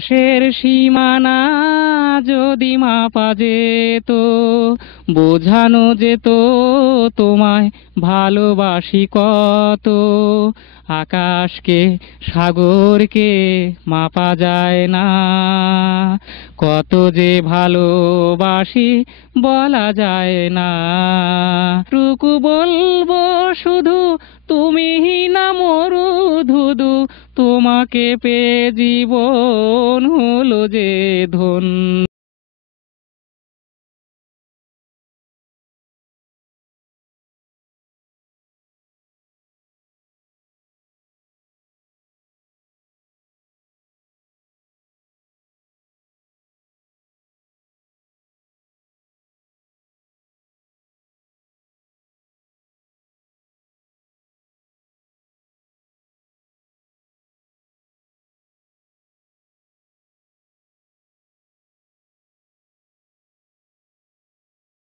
শের সীমানা যদি মাপা যেত, বোঝানো যেত তোমায় ভালোবাসি কত। আকাশকে সাগরকে মাপা যায় না, কত যে ভালোবাসি বলা যায় না। টুকু বলবো শুধু, তুমি না মরুধুধু, তোমাকে পেয়ে জীবন হলো যে ধন্য।